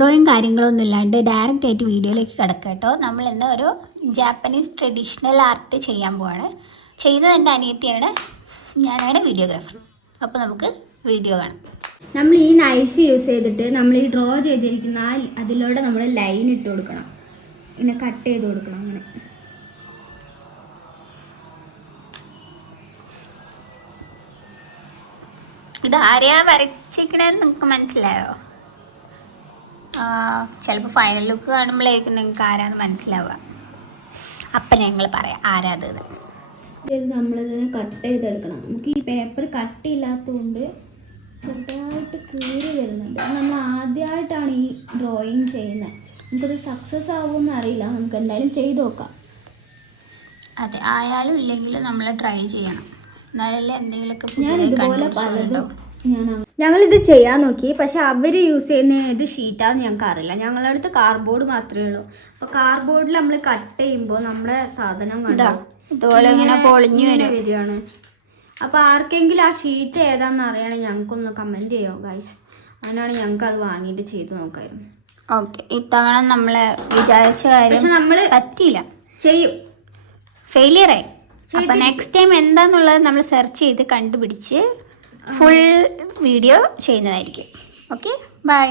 ഇൻട്രോയും കാര്യങ്ങളൊന്നും ഇല്ലാണ്ട് ഡയറക്റ്റ് ആയിട്ട് വീഡിയോയിലേക്ക് കിടക്കുക കേട്ടോ. നമ്മൾ ഇന്ന് ഒരു ജാപ്പനീസ് ട്രഡീഷണൽ ആർട്ട് ചെയ്യാൻ പോവാണ്. ചെയ്യുന്നത് എൻ്റെ അനിയത്തിയാണ്, ഞാനാണ് വീഡിയോഗ്രാഫർ. അപ്പോൾ നമുക്ക് വീഡിയോ കാണാം. നമ്മൾ ഈ നൈഫ് യൂസ് ചെയ്തിട്ട് നമ്മൾ ഈ ഡ്രോ ചെയ്തിരിക്കുന്ന അതിലൂടെ നമ്മൾ ലൈൻ ഇട്ട് കൊടുക്കണം, ഇങ്ങനെ കട്ട് ചെയ്ത് കൊടുക്കണം. അങ്ങനെ ഇത് ആരെയാ വരച്ചിരിക്കണമെന്ന് നിങ്ങൾക്ക് മനസ്സിലായോ? ചിലപ്പോൾ ഫൈനൽ ലുക്ക് കാണുമ്പോഴായിരിക്കും നിങ്ങൾക്ക് ആരാന്ന് മനസ്സിലാവുക. അപ്പം ഞങ്ങൾ പറയാം ആരാത്. ഇത് നമ്മളിതിനെ കട്ട് ചെയ്തെടുക്കണം. നമുക്ക് ഈ പേപ്പർ കട്ടില്ലാത്തതുകൊണ്ട് ചെറുതായിട്ട് കീറി വരുന്നുണ്ട്. നമ്മൾ ആദ്യമായിട്ടാണ് ഈ ഡ്രോയിങ് ചെയ്യുന്നത്. നമുക്കത് സക്സസ് ആവുമെന്ന് അറിയില്ല, നമുക്ക് എന്തായാലും ചെയ്ത് നോക്കാം. അതെ, ആയാലും ഇല്ലെങ്കിലും നമ്മൾ ട്രൈ ചെയ്യണം, എന്നാലല്ലേ എന്തെങ്കിലുമൊക്കെ. ഞാൻ ഇതുപോലെ പലതും ഞങ്ങളിത് ചെയ്യാൻ നോക്കി, പക്ഷെ അവർ യൂസ് ചെയ്യുന്ന ഏത് ഷീറ്റാന്ന് ഞങ്ങൾക്ക് അറിയില്ല. ഞങ്ങളുടെ അടുത്ത് കാർഡ്ബോർഡ് മാത്രമേ ഉള്ളൂ. അപ്പോൾ കാർഡ്ബോർഡിൽ നമ്മൾ കട്ട് ചെയ്യുമ്പോൾ നമ്മുടെ സാധനം കണ്ടോ ഇതുപോലെ ഇങ്ങനെ പൊളിഞ്ഞു വരികയാണ്. അപ്പോൾ ആർക്കെങ്കിലും ആ ഷീറ്റ് ഏതാണെന്ന് അറിയണമെങ്കിൽ ഞങ്ങൾക്കൊന്ന് കമൻറ്റ് ചെയ്യുമോ ഗൈസ്? അതിനാണ് ഞങ്ങൾക്ക് അത് വാങ്ങിയിട്ട് ചെയ്ത് നോക്കായിരുന്നു. ഓക്കെ, ഇത്തവണ നമ്മൾ വിചാരിച്ച കാര്യം പക്ഷെ നമ്മൾ പറ്റിയില്ല, ചെയ്യും, ഫെയിലിയറായി. അപ്പം നെക്സ്റ്റ് ടൈം എന്താണെന്നുള്ളത് നമ്മൾ സെർച്ച് ചെയ്ത് കണ്ടുപിടിച്ച് ഫുൾ വീഡിയോ ചെയ്യുന്നതായിരിക്കും. Okay, by.